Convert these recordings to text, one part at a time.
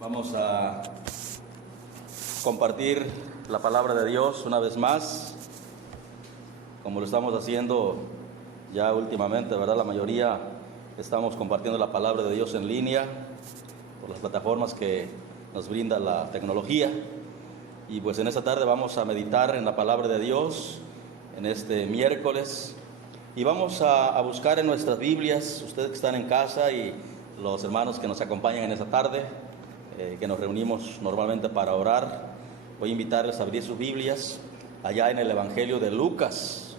Vamos a compartir la palabra de Dios una vez más, como lo estamos haciendo ya últimamente, ¿verdad? La mayoría estamos compartiendo la palabra de Dios en línea por las plataformas que nos brinda la tecnología. Y pues en esta tarde vamos a meditar en la palabra de Dios en este miércoles y vamos a buscar en nuestras Biblias, ustedes que están en casa y los hermanos que nos acompañan en esta tarde, que nos reunimos normalmente para orar. Voy a invitarles a abrir sus Biblias allá en el Evangelio de Lucas.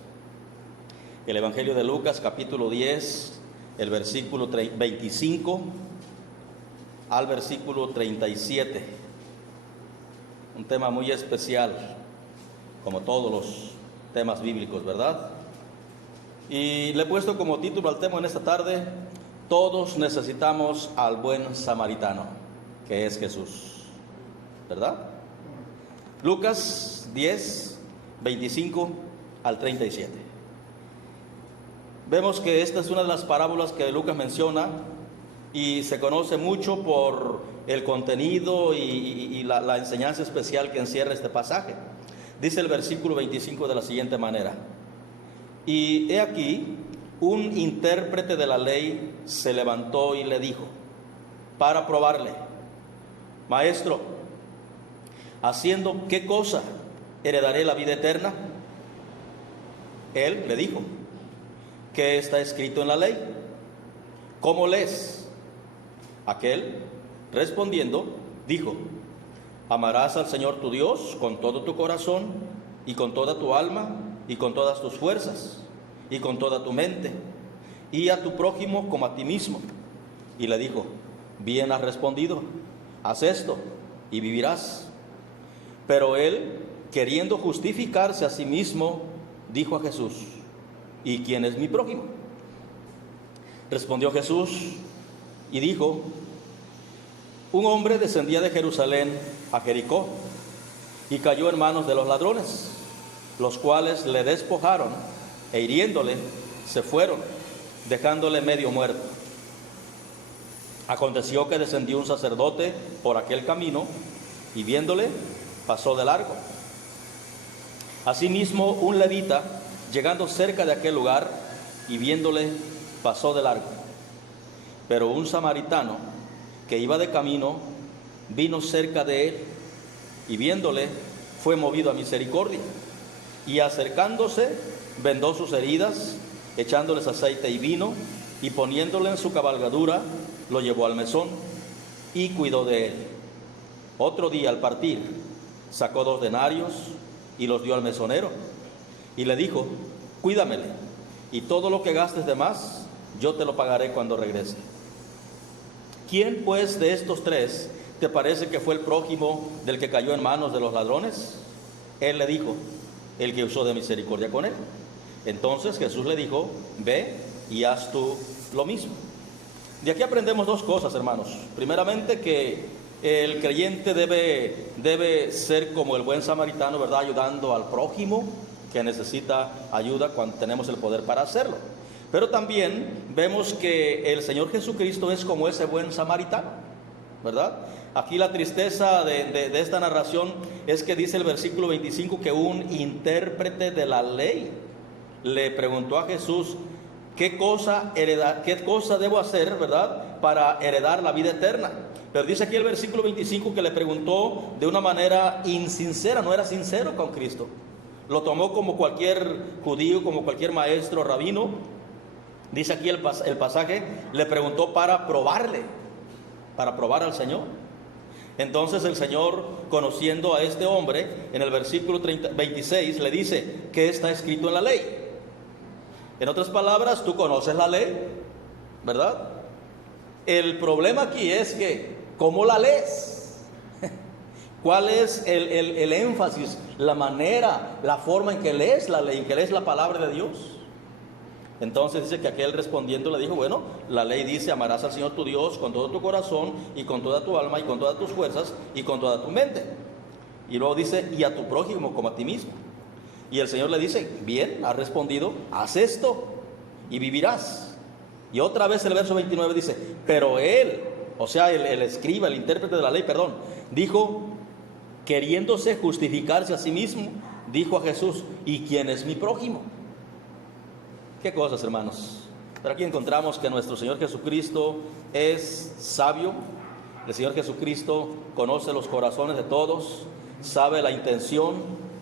El Evangelio de Lucas, capítulo 10, el versículo 25 al versículo 37. Un tema muy especial, como todos los temas bíblicos, ¿verdad? Y le he puesto como título al tema en esta tarde: todos necesitamos al buen samaritano, que es Jesús, ¿verdad? Lucas 10, 25 al 37. Vemos que esta es una de las parábolas que Lucas menciona y se conoce mucho por el contenido y la enseñanza especial que encierra este pasaje. Dice el versículo 25 de la siguiente manera: y he aquí, un intérprete de la ley se levantó y le dijo, para probarle: Maestro, ¿haciendo qué cosa heredaré la vida eterna? Él le dijo: ¿qué está escrito en la ley? ¿Cómo lees? Aquel, respondiendo, dijo: amarás al Señor tu Dios con todo tu corazón y con toda tu alma y con todas tus fuerzas y con toda tu mente, y a tu prójimo como a ti mismo. Y le dijo: bien has respondido, haz esto y vivirás. Pero él, queriendo justificarse a sí mismo, dijo a Jesús: ¿y quién es mi prójimo? Respondió Jesús y dijo: un hombre descendía de Jerusalén a Jericó y cayó en manos de los ladrones, los cuales le despojaron e hiriéndole se fueron, dejándole medio muerto. Aconteció que descendió un sacerdote por aquel camino y viéndole pasó de largo. Asimismo un levita, llegando cerca de aquel lugar y viéndole pasó de largo. Pero un samaritano que iba de camino vino cerca de él y viéndole fue movido a misericordia, y acercándose vendó sus heridas, echándoles aceite y vino, y poniéndole en su cabalgadura lo llevó al mesón y cuidó de él. Otro día al partir sacó 2 denarios y los dio al mesonero y le dijo: cuídamele, y todo lo que gastes de más yo te lo pagaré cuando regrese. ¿Quién pues de estos 3 te parece que fue el prójimo del que cayó en manos de los ladrones? Él le dijo: el que usó de misericordia con él. Entonces Jesús le dijo: ve y haz tú lo mismo. De aquí aprendemos 2 cosas, hermanos. Primeramente, que el creyente debe ser como el buen samaritano, ¿verdad? Ayudando al prójimo que necesita ayuda cuando tenemos el poder para hacerlo. Pero también vemos que el Señor Jesucristo es como ese buen samaritano, ¿verdad? Aquí la tristeza de esta narración es que dice el versículo 25 que un intérprete de la ley le preguntó a Jesús: ¿qué cosa debo hacer, verdad, para heredar la vida eterna? Pero dice aquí el versículo 25 que le preguntó de una manera insincera, no era sincero con Cristo. Lo tomó como cualquier judío, como cualquier maestro, rabino. Dice aquí el pasaje, le preguntó para probarle, para probar al Señor. Entonces el Señor, conociendo a este hombre, en el versículo 26 le dice: ¿qué está escrito en la ley? En otras palabras, tú conoces la ley, ¿verdad? El problema aquí es que, ¿cómo la lees? ¿Cuál es el énfasis, la manera, la forma en que lees la ley, en que lees la palabra de Dios? Entonces dice que aquel respondiendo le dijo: bueno, la ley dice: amarás al Señor tu Dios con todo tu corazón y con toda tu alma y con todas tus fuerzas y con toda tu mente. Y luego dice: y a tu prójimo como a ti mismo. Y el Señor le dice: bien, has respondido, haz esto y vivirás. Y otra vez el verso 29 dice: pero él, o sea, el escriba, el intérprete de la ley, perdón, dijo, queriéndose justificarse a sí mismo, dijo a Jesús, ¿y quién es mi prójimo? Qué cosas, hermanos. Pero aquí encontramos que nuestro Señor Jesucristo es sabio. El Señor Jesucristo conoce los corazones de todos, sabe la intención,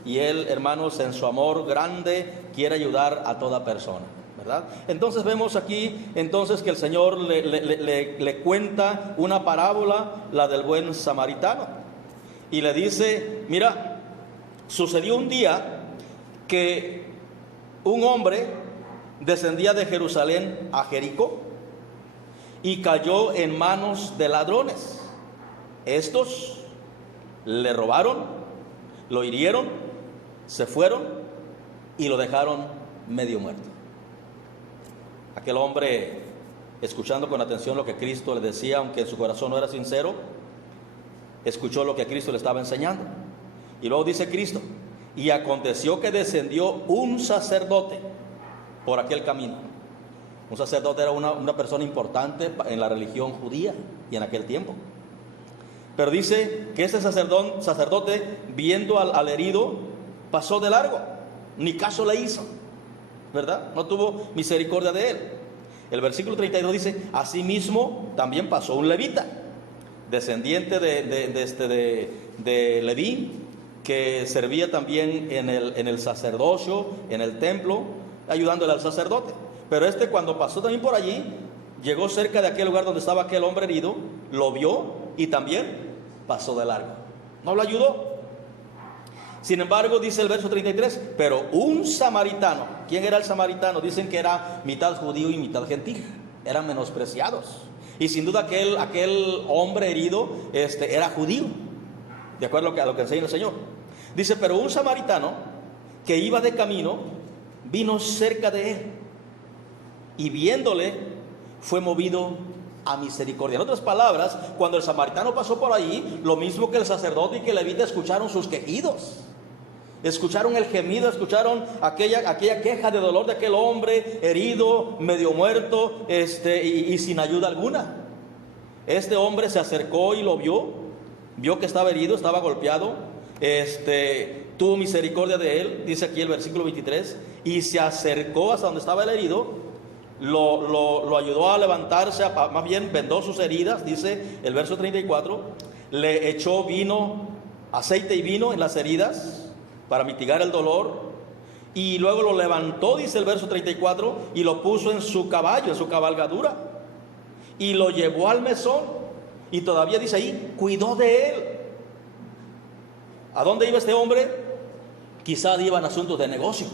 y Él, hermanos, en su amor grande quiere ayudar a toda persona, ¿verdad? Entonces vemos aquí entonces que el Señor le cuenta una parábola, la del buen samaritano, y le dice, mira, sucedió un día que un hombre descendía de Jerusalén a Jericó y cayó en manos de ladrones. Estos le robaron, lo hirieron, se fueron y lo dejaron medio muerto. Aquel hombre, escuchando con atención lo que Cristo le decía, aunque en su corazón no era sincero, escuchó lo que Cristo le estaba enseñando. Y luego dice Cristo, y aconteció que descendió un sacerdote por aquel camino. Un sacerdote era una persona importante en la religión judía y en aquel tiempo. Pero dice que ese sacerdote, viendo al herido, pasó de largo, ni caso le hizo, ¿verdad? No tuvo misericordia de él. El versículo 32 dice, asimismo también pasó un levita, descendiente de Leví, que servía también en el sacerdocio, en el templo, ayudándole al sacerdote. Pero cuando pasó también por allí, llegó cerca de aquel lugar donde estaba aquel hombre herido, lo vio y también pasó de largo. No lo ayudó. Sin embargo, dice el verso 33, pero un samaritano. ¿Quién era el samaritano? Dicen que era mitad judío y mitad gentil. Eran menospreciados. Y sin duda aquel hombre herido era judío, de acuerdo a lo que enseña el Señor. Dice, pero un samaritano que iba de camino vino cerca de él y viéndole fue movido a misericordia. En otras palabras, cuando el samaritano pasó por ahí, lo mismo que el sacerdote y que el levita escucharon sus quejidos, escucharon el gemido, escucharon aquella queja de dolor de aquel hombre herido, medio muerto, y sin ayuda alguna. Este hombre se acercó y lo vio que estaba herido, estaba golpeado, tuvo misericordia de él, dice aquí el versículo 23, y se acercó hasta donde estaba el herido, lo ayudó a levantarse, más bien vendó sus heridas, dice el verso 34, le echó aceite y vino en las heridas para mitigar el dolor, y luego lo levantó, dice el verso 34, y lo puso en su caballo, en su cabalgadura, y lo llevó al mesón, y todavía dice ahí, cuidó de él. ¿A dónde iba este hombre? Quizá iba en asuntos de negocio.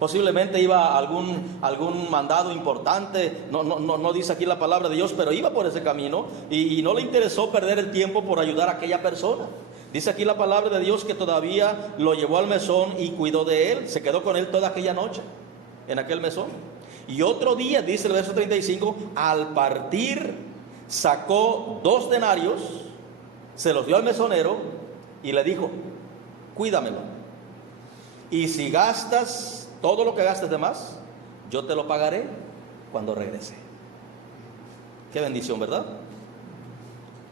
Posiblemente iba a algún mandado importante, no dice aquí la palabra de Dios, pero iba por ese camino y no le interesó perder el tiempo por ayudar a aquella persona. Dice aquí la palabra de Dios que todavía lo llevó al mesón y cuidó de él, se quedó con él toda aquella noche en aquel mesón. Y otro día, dice el verso 35, al partir sacó 2 denarios, se los dio al mesonero y le dijo, cuídamelo, y si gastas todo lo que gastes de más, yo te lo pagaré cuando regrese. Qué bendición, ¿verdad?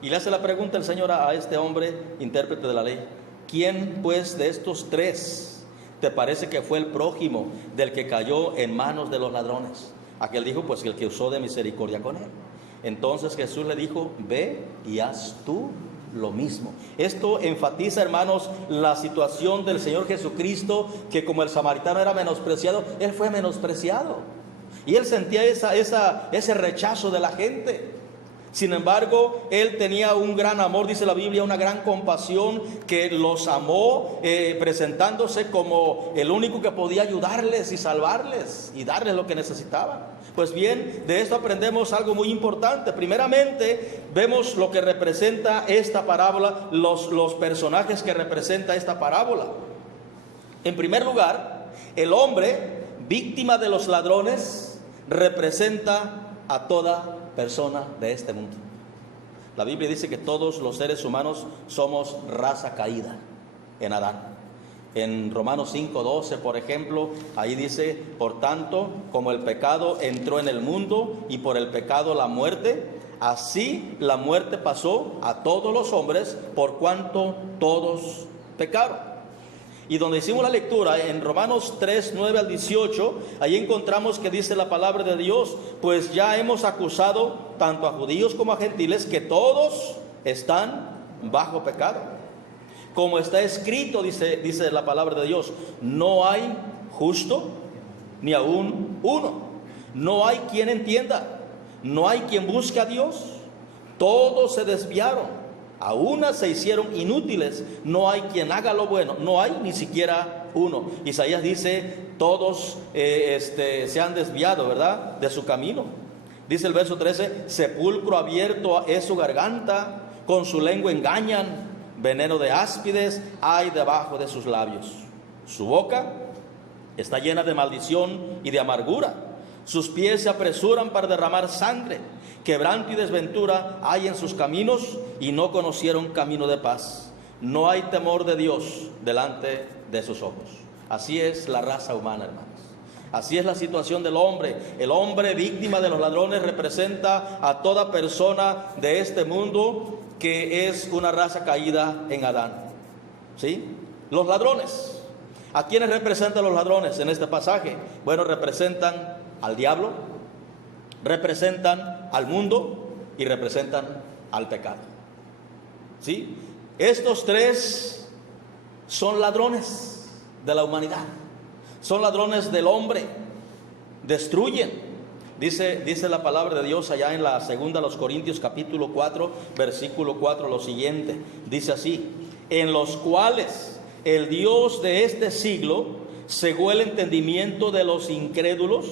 Y le hace la pregunta el Señor a este hombre, intérprete de la ley, ¿quién pues de estos 3 te parece que fue el prójimo del que cayó en manos de los ladrones? Aquel dijo, pues el que usó de misericordia con él. Entonces Jesús le dijo, ve y haz tú lo mismo. Esto enfatiza, hermanos, la situación del Señor Jesucristo, que como el samaritano era menospreciado, Él fue menospreciado. Y Él sentía ese rechazo de la gente. Sin embargo, Él tenía un gran amor, dice la Biblia, una gran compasión, que los amó, presentándose como el único que podía ayudarles y salvarles y darles lo que necesitaban. Pues bien, de esto aprendemos algo muy importante. Primeramente, vemos lo que representa esta parábola, los personajes que representa esta parábola. En primer lugar, el hombre, víctima de los ladrones, representa a toda persona de este mundo. La Biblia dice que todos los seres humanos somos raza caída en Adán. En Romanos 5:12, por ejemplo, ahí dice, por tanto, como el pecado entró en el mundo y por el pecado la muerte, así la muerte pasó a todos los hombres por cuanto todos pecaron. Y donde hicimos la lectura en Romanos 3, 9 al 18, ahí encontramos que dice la palabra de Dios: pues ya hemos acusado tanto a judíos como a gentiles que todos están bajo pecado. Como está escrito, dice la palabra de Dios, no hay justo ni aún uno, no hay quien entienda, no hay quien busque a Dios, todos se desviaron, a una se hicieron inútiles, no hay quien haga lo bueno, no hay ni siquiera uno. Isaías dice, todos se han desviado, ¿verdad?, de su camino. Dice el verso 13, sepulcro abierto es su garganta, con su lengua engañan, veneno de áspides hay debajo de sus labios. Su boca está llena de maldición y de amargura. Sus pies se apresuran para derramar sangre. Quebranto y desventura hay en sus caminos y no conocieron camino de paz. No hay temor de Dios delante de sus ojos. Así es la raza humana, hermanos. Así es la situación del hombre. El hombre víctima de los ladrones representa a toda persona de este mundo que es una raza caída en Adán. ¿Sí? Los ladrones. ¿A quiénes representan los ladrones en este pasaje? Bueno, representan al diablo, representan al mundo y representan al pecado. ¿Sí? Estos tres son ladrones de la humanidad. Son ladrones del hombre. Destruyen. Dice la palabra de Dios allá en la segunda de los Corintios capítulo 4, versículo 4, lo siguiente. Dice así: en los cuales el Dios de este siglo cegó el entendimiento de los incrédulos,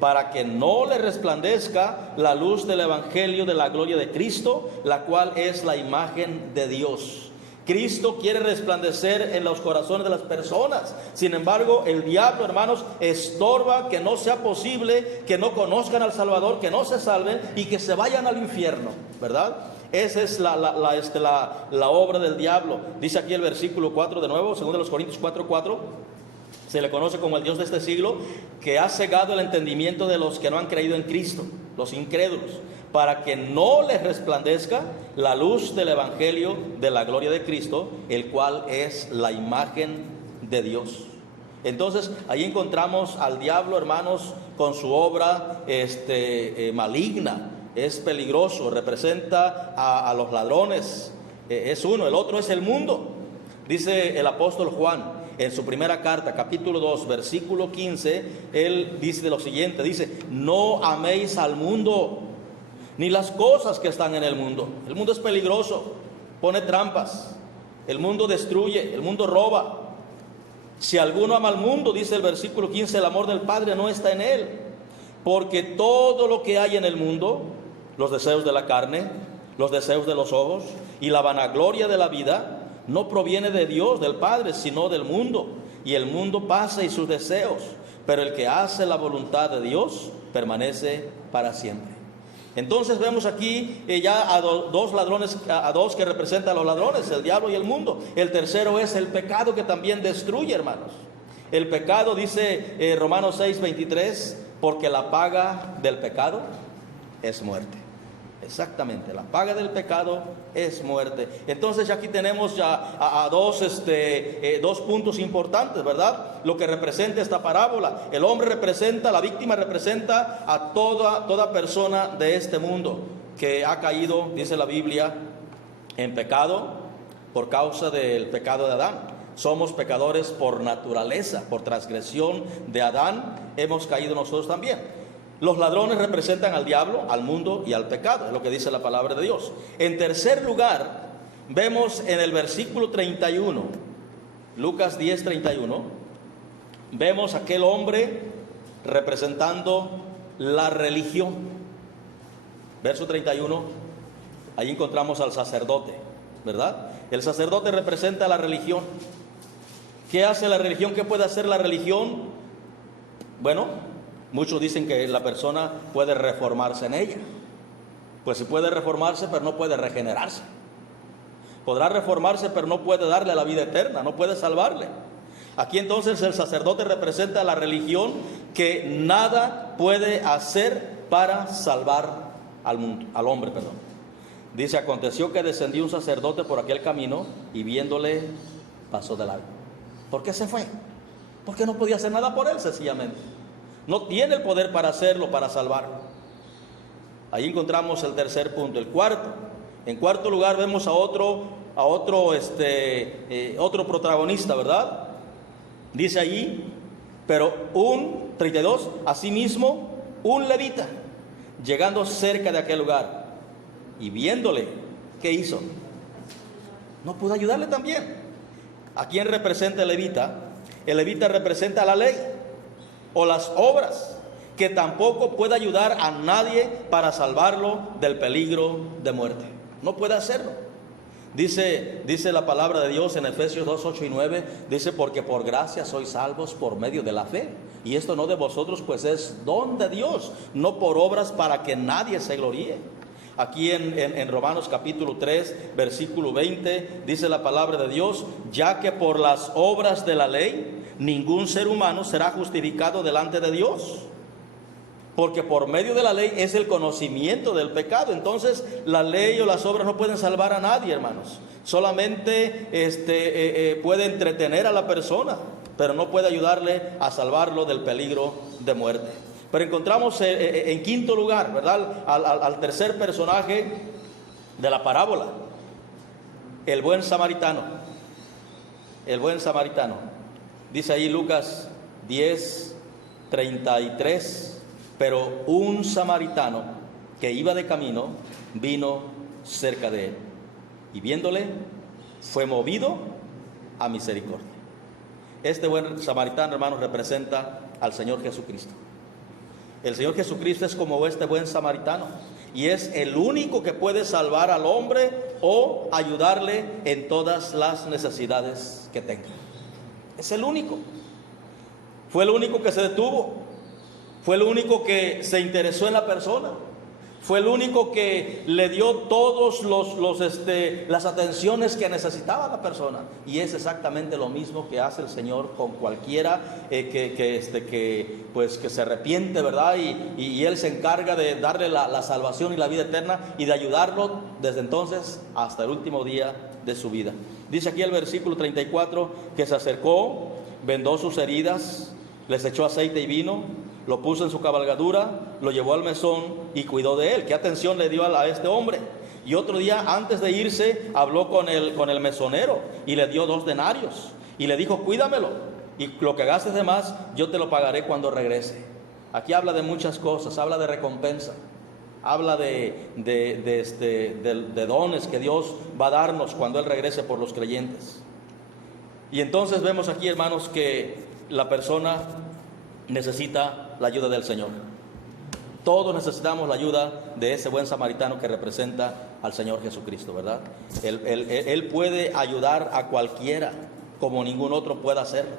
para que no le resplandezca la luz del evangelio de la gloria de Cristo, la cual es la imagen de Dios. Cristo quiere resplandecer en los corazones de las personas. Sin embargo, el diablo, hermanos, estorba que no sea posible que no conozcan al Salvador, que no se salven y que se vayan al infierno, ¿verdad? Esa es la obra del diablo. Dice aquí el versículo 4 de nuevo, 2 Corintios 4:4. Se le conoce como el Dios de este siglo, que ha cegado el entendimiento de los que no han creído en Cristo, los incrédulos, para que no les resplandezca la luz del evangelio de la gloria de Cristo, el cual es la imagen de Dios. Entonces, ahí encontramos al diablo, hermanos, con su obra maligna. Es peligroso, representa a los ladrones. Es uno, el otro es el mundo. Dice el apóstol Juan en su primera carta, capítulo 2, versículo 15, él dice lo siguiente, dice: no améis al mundo, ni las cosas que están en el mundo. El mundo es peligroso, pone trampas, el mundo destruye, el mundo roba. Si alguno ama al mundo, dice el versículo 15, el amor del Padre no está en él. Porque todo lo que hay en el mundo, los deseos de la carne, los deseos de los ojos y la vanagloria de la vida, no proviene de Dios, del Padre, sino del mundo. Y el mundo pasa y sus deseos, pero el que hace la voluntad de Dios permanece para siempre. Entonces vemos aquí ya a dos ladrones, a dos que representan a los ladrones, el diablo y el mundo. El tercero es el pecado, que también destruye, hermanos. El pecado, dice Romanos 6:23, porque la paga del pecado es muerte. Exactamente, la paga del pecado es muerte. Entonces aquí tenemos ya a dos puntos importantes, ¿verdad? Lo que representa esta parábola. El hombre representa, la víctima representa a toda persona de este mundo que ha caído, dice la Biblia, en pecado por causa del pecado de Adán. Somos pecadores por naturaleza, por transgresión de Adán hemos caído nosotros también. Los ladrones representan al diablo, al mundo y al pecado, es lo que dice la palabra de Dios. En tercer lugar, vemos en el versículo 31, Lucas 10:31, vemos aquel hombre representando la religión. Verso 31, ahí encontramos al sacerdote, ¿verdad? El sacerdote representa la religión. ¿Qué hace la religión? ¿Qué puede hacer la religión? Bueno, muchos dicen que la persona puede reformarse en ella. Pues sí puede reformarse, pero no puede regenerarse. Podrá reformarse, pero no puede darle la vida eterna, no puede salvarle. Aquí entonces el sacerdote representa la religión, que nada puede hacer para salvar al hombre, perdón. Dice, aconteció que descendió un sacerdote por aquel camino y viéndole pasó de largo. ¿Por qué se fue? Porque no podía hacer nada por él, sencillamente. No tiene el poder para hacerlo, para salvarlo. Ahí encontramos el tercer punto. El cuarto. En cuarto lugar vemos a otro protagonista, ¿verdad? Dice allí, pero 32, asimismo, un levita, llegando cerca de aquel lugar y viéndole, ¿qué hizo? No pudo ayudarle también. ¿A quién representa el levita? El levita representa la ley o las obras, que tampoco puede ayudar a nadie para salvarlo del peligro de muerte. No puede hacerlo. Dice la palabra de Dios en Efesios 2, 8 y 9, dice, porque por gracia sois salvos por medio de la fe. Y esto no de vosotros, pues es don de Dios, no por obras para que nadie se gloríe. Aquí en Romanos capítulo 3, versículo 20, dice la palabra de Dios, ya que por las obras de la ley, ningún ser humano será justificado delante de Dios. Porque por medio de la ley es el conocimiento del pecado. Entonces la ley o las obras no pueden salvar a nadie, hermanos. Solamente puede entretener a la persona, pero no puede ayudarle a salvarlo del peligro de muerte. Pero encontramos en quinto lugar, ¿verdad?, al tercer personaje de la parábola, el buen samaritano. El buen samaritano. Dice ahí Lucas 10, 33. Pero un samaritano que iba de camino vino cerca de él y viéndole fue movido a misericordia. Este buen samaritano, hermanos, representa al Señor Jesucristo. El Señor Jesucristo es como este buen samaritano y es el único que puede salvar al hombre o ayudarle en todas las necesidades que tenga. Es el único. Fue el único que se detuvo. Fue el único que se interesó en la persona. Fue el único que le dio todos las atenciones que necesitaba la persona. Y es exactamente lo mismo que hace el Señor con cualquiera que se arrepiente, ¿verdad? Y Él se encarga de darle la salvación y la vida eterna y de ayudarlo desde entonces hasta el último día de su vida. Dice aquí el versículo 34 que se acercó, vendó sus heridas, les echó aceite y vino, lo puso en su cabalgadura, lo llevó al mesón y cuidó de él. ¿Qué atención le dio a este hombre? Y otro día, antes de irse, habló con el mesonero y le dio 2 denarios. Y le dijo, cuídamelo. Y lo que gastes de más, yo te lo pagaré cuando regrese. Aquí habla de muchas cosas. Habla de recompensa. Habla de dones que Dios va a darnos cuando Él regrese por los creyentes. Y entonces vemos aquí, hermanos, que la persona necesita la ayuda del Señor. Todos necesitamos la ayuda de ese buen samaritano que representa al Señor Jesucristo, ¿verdad? Él puede ayudar a cualquiera como ningún otro puede hacerlo.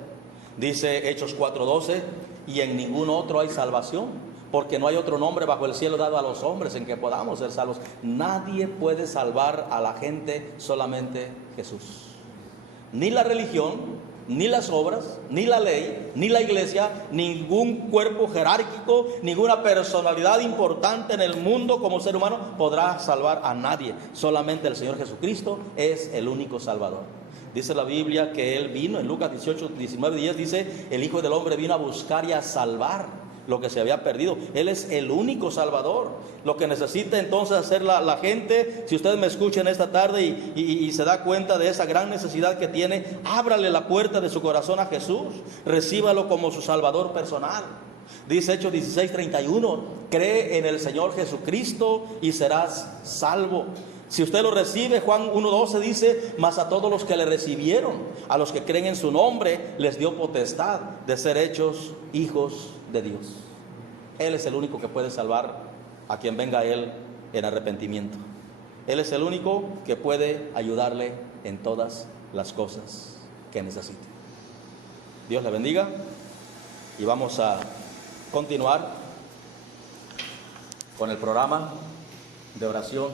Dice Hechos 4:12, y en ningún otro hay salvación, porque no hay otro nombre bajo el cielo dado a los hombres en que podamos ser salvos. Nadie puede salvar a la gente, solamente Jesús. Ni la religión, ni las obras, ni la ley, ni la iglesia, ningún cuerpo jerárquico, ninguna personalidad importante en el mundo como ser humano podrá salvar a nadie. Solamente el Señor Jesucristo es el único Salvador. Dice la Biblia que Él vino, en Lucas 18, 19, 10 dice, el Hijo del Hombre vino a buscar y a salvar lo que se había perdido. Él es el único Salvador. Lo que necesita entonces hacer la gente, si ustedes me escuchan esta tarde y se da cuenta de esa gran necesidad que tiene, ábrale la puerta de su corazón a Jesús, recíbalo como su Salvador personal. Dice Hechos 16:31, cree en el Señor Jesucristo y serás salvo. Si usted lo recibe, Juan 1:12 dice, mas a todos los que le recibieron, a los que creen en su nombre, les dio potestad de ser hechos hijos de Dios. Él es el único que puede salvar a quien venga a Él en arrepentimiento. Él es el único que puede ayudarle en todas las cosas que necesite. Dios le bendiga y vamos a continuar con el programa de oración